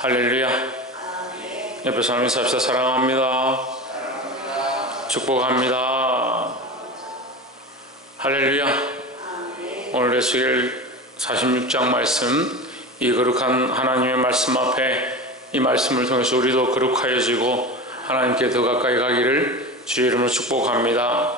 할렐루야. 옆에 사람 인사합시다. 사랑합니다. 축복합니다. 할렐루야. 오늘 에스겔 46장 말씀, 이 거룩한 하나님의 말씀 앞에 이 말씀을 통해서 우리도 거룩하여지고 하나님께 더 가까이 가기를 주의 이름으로 축복합니다.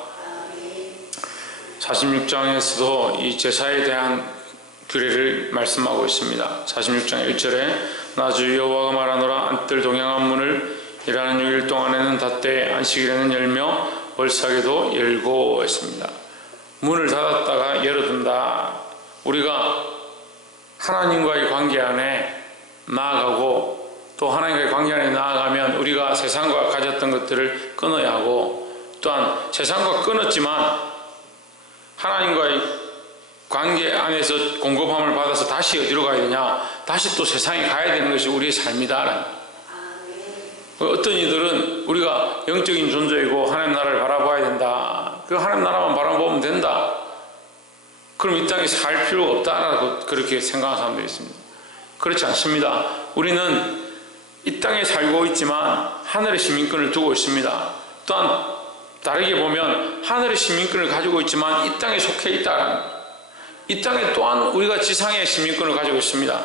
46장에서도 이 제사에 대한 규례를 말씀하고 있습니다. 46장 1절에 나 주 여호와가 말하노라. 안뜰 동양한 문을 일하는 6일 동안에는 닫되 안식일에는 열며 월삭에도 열고 했습니다. 문을 닫았다가 열어둔다. 우리가 하나님과의 관계 안에 나아가고 또 하나님과의 관계 안에 나아가면 우리가 세상과 가졌던 것들을 끊어야 하고, 또한 세상과 끊었지만 하나님과의 관계 안에서 공급함을 받아서 다시 어디로 가야 되냐? 다시 또 세상에 가야 되는 것이 우리의 삶이다. 어떤 이들은 우리가 영적인 존재이고 하나님 나라를 바라봐야 된다. 그 하나님 나라만 바라보면 된다. 그럼 이 땅에 살 필요가 없다라고 그렇게 생각하는 사람들이 있습니다. 그렇지 않습니다. 우리는 이 땅에 살고 있지만 하늘의 시민권을 두고 있습니다. 또한 다르게 보면 하늘의 시민권을 가지고 있지만 이 땅에 속해 있다는 거예요. 이 땅에 또한 우리가 지상의 시민권을 가지고 있습니다.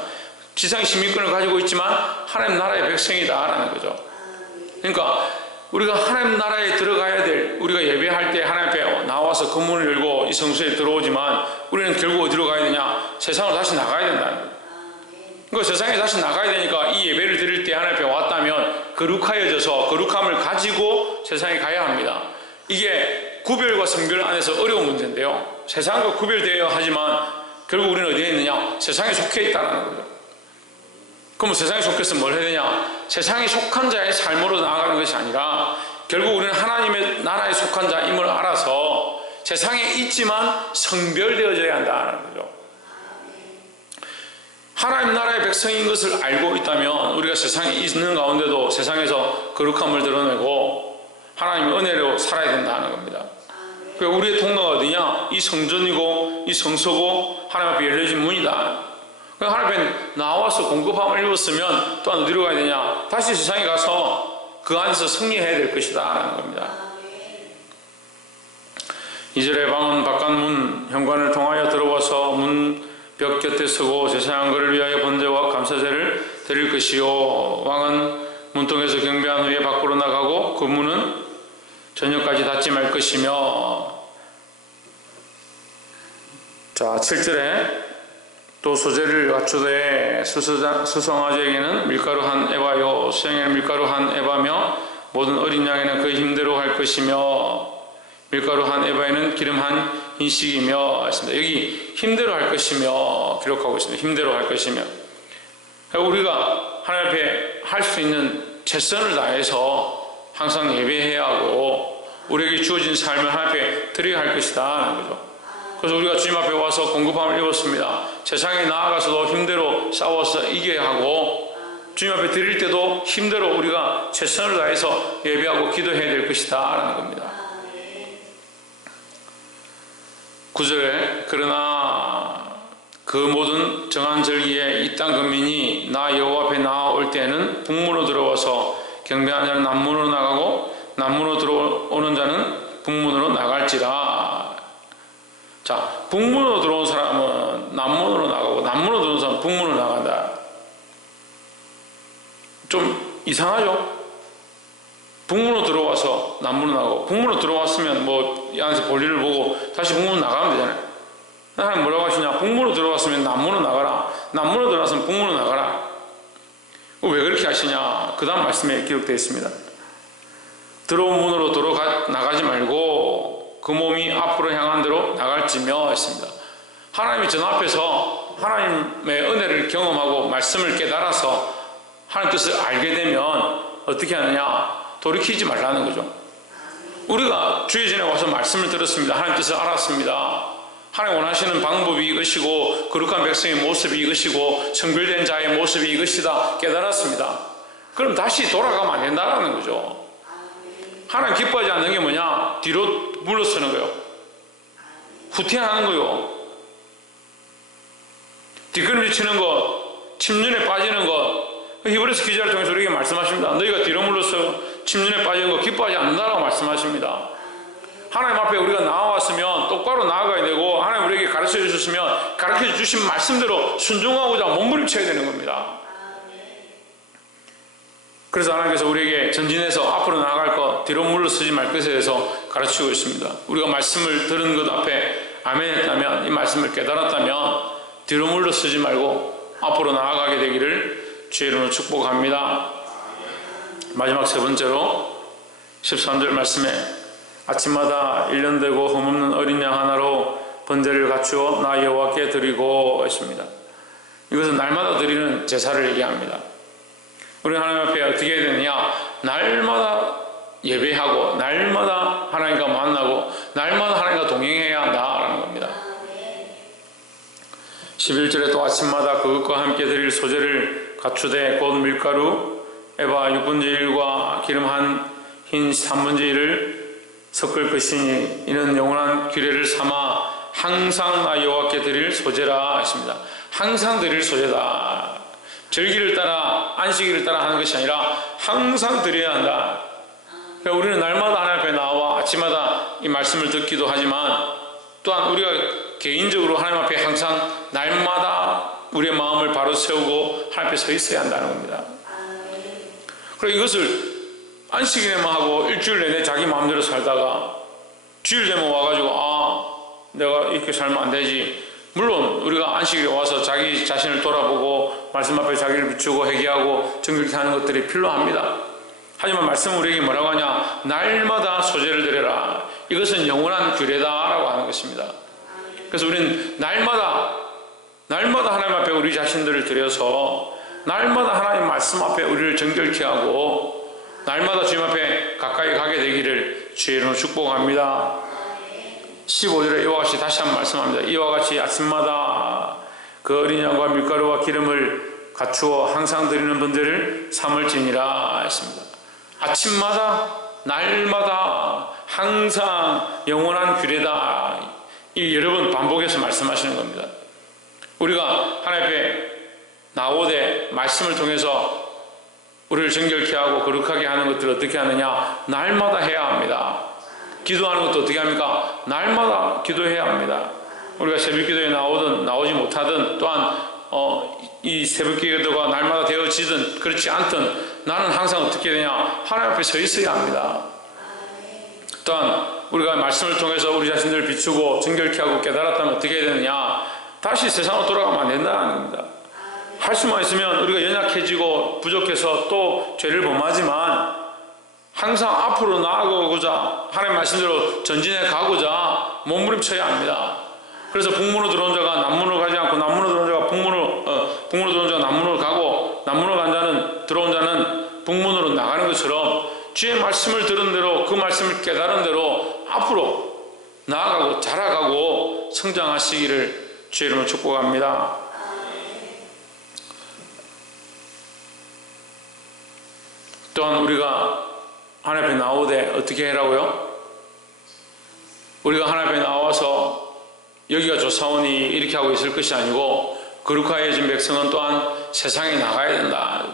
지상의 시민권을 가지고 있지만 하나님 나라의 백성이다라는 거죠. 그러니까 우리가 하나님 나라에 들어가야 될, 우리가 예배할 때 하나님 앞에 나와서 건문을 열고 이 성소에 들어오지만 우리는 결국 어디로 가야 되냐? 세상으로 다시 나가야 된다는 거예요. 그러니까 세상에 다시 나가야 되니까 이 예배를 드릴 때 하나님 앞에 왔다면 거룩하여져서 거룩함을 가지고 세상에 가야 합니다. 이게 구별과 성별 안에서 어려운 문제인데요, 세상과 구별되어야 하지만 결국 우리는 어디에 있느냐? 세상에 속해 있다는 거죠. 그럼 세상에 속해서 뭘 해야 되냐? 세상에 속한 자의 삶으로 나아가는 것이 아니라 결국 우리는 하나님의 나라에 속한 자임을 알아서 세상에 있지만 성별되어져야 한다는 거죠. 하나님 나라의 백성인 것을 알고 있다면 우리가 세상에 있는 가운데도 세상에서 거룩함을 드러내고 하나님의 은혜로 살아야 된다는 겁니다. 그러니까 우리의 통로가 어디냐? 이 성전이고 이 성소고 하나님 앞에 열려진 문이다. 그러니까 하나님 앞에 나와서 공급함을 입었으면 또한 어디로 가야 되냐? 다시 세상에 가서 그 안에서 승리해야 될 것이다 라는 겁니다. 2절에 방은 바깥문 현관을 통하여 들어와서 문 벽 곁에 서고 제사한 것을 위하여 번제와 감사제를 드릴 것이요, 왕은 문통에서 경배한 후에 밖으로 나가고 그 문은 저녁까지 닫지 말 것이며. 자, 7절에 또 소재를 갖추되 수송아지에게는 밀가루 한 에바요 수양에는 밀가루 한 에바며 모든 어린 양에는 그 힘대로 할 것이며 밀가루 한 에바에는 기름 한 인씩이며 했습니다. 여기 힘대로 할 것이며 기록하고 있습니다. 힘대로 할 것이며. 우리가 하나님 앞에 할 수 있는 최선을 다해서 항상 예배해야 하고 우리에게 주어진 삶을 하나님 앞에 드려야 할 것이다 하는 거죠. 그래서 우리가 주님 앞에 와서 공급함을 입었습니다. 세상에 나아가서도 힘대로 싸워서 이겨야 하고 주님 앞에 드릴 때도 힘대로 우리가 최선을 다해서 예배하고 기도해야 될 것이다 라는 겁니다. 9절에 그러나 그 모든 정한 절기에 이 땅 건민이 나 여호와 앞에 나올 때에는 북문으로 들어와서 경배하는 자는 남문으로 나가고 남문으로 들어오는 자는 북문으로 나갈지라. 자, 북문으로 들어온 사람은 남문으로 나가고 남문으로 들어온 사람은 북문으로 나간다. 좀 이상하죠? 북문으로 들어와서 남문으로 나가고, 북문으로 들어왔으면 뭐 이 안에서 볼일을 보고 다시 북문으로 나가면 되잖아요. 하나님 뭐라고 하시냐? 북문으로 들어왔으면 남문으로 나가라, 남문으로 들어왔으면 북문으로 나가라. 왜 그렇게 하시냐? 그 다음 말씀에 기록되어 있습니다. 들어온 문으로 나가지 말고 그 몸이 앞으로 향한 대로 나갈지며 했습니다. 하나님이 전 앞에서 하나님의 은혜를 경험하고 말씀을 깨달아서 하나님 뜻을 알게 되면 어떻게 하느냐? 돌이키지 말라는 거죠. 우리가 주의 전에 와서 말씀을 들었습니다. 하나님 뜻을 알았습니다. 하나님 원하시는 방법이 이것이고 거룩한 백성의 모습이 이것이고 성별된 자의 모습이 이것이다 깨달았습니다. 그럼 다시 돌아가면 안 된다는 거죠. 하나님 기뻐하지 않는 게 뭐냐? 뒤로 물러서는 거예요. 후퇴하는 거예요. 뒷걸음질 치는 것, 침륜에 빠지는 것, 히브리서 기자를 통해서 우리에게 말씀하십니다. 너희가 뒤로 물러서 침륜에 빠진 거 기뻐하지 않는다라고 말씀하십니다. 하나님 앞에 우리가 나와왔으면 똑바로 나아가야 되고, 하나님 우리에게 가르쳐 주셨으면 가르쳐 주신 말씀대로 순종하고자 몸부림쳐야 되는 겁니다. 그래서 하나님께서 우리에게 전진해서 앞으로 나아갈 것, 뒤로 물러서지 말 것에 대해서 가르치고 있습니다. 우리가 말씀을 들은 것 앞에 아멘 했다면, 이 말씀을 깨달았다면 뒤로 물러서지 말고 앞으로 나아가게 되기를 주의 이름으로 축복합니다. 마지막 세 번째로 13절 말씀에 아침마다 1년 되고 흠없는 어린 양 하나로 번제를 갖추어 나 여호와께 드리고 있습니다. 이것은 날마다 드리는 제사를 얘기합니다. 우리 하나님 앞에 어떻게 해야 되느냐? 날마다 예배하고 날마다 하나님과 만나고 날마다 하나님과 동행해야 한다라는 겁니다. 11절에 또 아침마다 그것과 함께 드릴 소제를 갖추되 곧 밀가루 에바 6분의 1과 기름 한 흰 3분의 1을 섞을 것이니 이는 영원한 규례를 삼아 항상 나 여호와께 드릴 소제라 했습니다. 항상 드릴 소제다. 절기를 따라 안식일을 따라 하는 것이 아니라 항상 드려야 한다. 그러니까 우리는 날마다 하나님 앞에 나와 아침마다 이 말씀을 듣기도 하지만 또한 우리가 개인적으로 하나님 앞에 항상 날마다 우리의 마음을 바로 세우고 하나님 앞에 서 있어야 한다는 겁니다. 그리고 이것을 안식일에만 하고 일주일 내내 자기 마음대로 살다가 주일 되면 와가지고 내가 이렇게 살면 안 되지. 물론 우리가 안식일에 와서 자기 자신을 돌아보고 말씀 앞에 자기를 비추고 회개하고 정결케 하는 것들이 필요합니다. 하지만 말씀은 우리에게 뭐라고 하냐? 날마다 소제를 드려라. 이것은 영원한 규례다라고 하는 것입니다. 그래서 우리는 날마다 하나님 앞에 우리 자신들을 드려서 날마다 하나님 말씀 앞에 우리를 정결케 하고 날마다 주님 앞에 가까이 가게 되기를 주의 이름으로 축복합니다. 15절에 이와 같이 다시 한번 말씀합니다. 이와 같이 아침마다 그 어린 양과 밀가루와 기름을 갖추어 항상 드리는 번제를 삼을지니라 했습니다. 아침마다 날마다 항상 영원한 규례다. 이 여러 번 반복해서 말씀하시는 겁니다. 우리가 하나님 앞에 나오되 말씀을 통해서 우리를 정결케 하고 거룩하게 하는 것들을 어떻게 하느냐? 날마다 해야 합니다. 기도하는 것도 어떻게 합니까? 날마다 기도해야 합니다. 우리가 새벽기도에 나오든 나오지 못하든 또한 이 새벽기도가 날마다 되어지든 그렇지 않든 나는 항상 어떻게 되냐? 하나님 앞에 서 있어야 합니다. 또한 우리가 말씀을 통해서 우리 자신들을 비추고 정결케 하고 깨달았다면 어떻게 해야 되느냐? 다시 세상으로 돌아가면 안 된다는 겁니다. 할 수만 있으면 우리가 연약해지고 부족해서 또 죄를 범하지만 항상 앞으로 나아가고자 하나님 말씀대로 전진해 가고자 몸부림쳐야 합니다. 그래서 북문으로 들어온 자가 남문으로 가지 않고 남문으로 들어온 자가 북문으로 들어온 자가 남문으로 가고 남문으로 간 자는 들어온 자는 북문으로 나가는 것처럼 주의 말씀을 들은 대로 그 말씀을 깨달은 대로 앞으로 나아가고 자라가고 성장하시기를 주의 이름으로 축복합니다. 또한 우리가 하나님 앞에 나오되 어떻게 해라고요? 우리가 하나님 앞에 나와서 여기가 좋사오니 이렇게 하고 있을 것이 아니고 거룩하여진 백성은 또한 세상에 나가야 된다.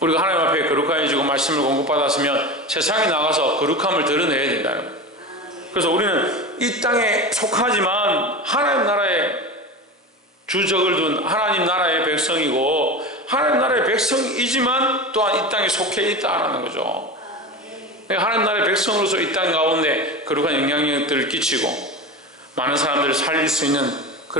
우리가 하나님 앞에 거룩하여지고 말씀을 공급받았으면 세상에 나가서 거룩함을 드러내야 된다는 거예요. 그래서 우리는 이 땅에 속하지만 하나님 나라의 주적을 둔 하나님 나라의 백성이고 하나님 나라의 백성이지만 또한 이 땅에 속해 있다라는 거죠. 하나님 나라의 백성으로서 이 땅 가운데 거룩한 영향력들을 끼치고 많은 사람들을 살릴 수 있는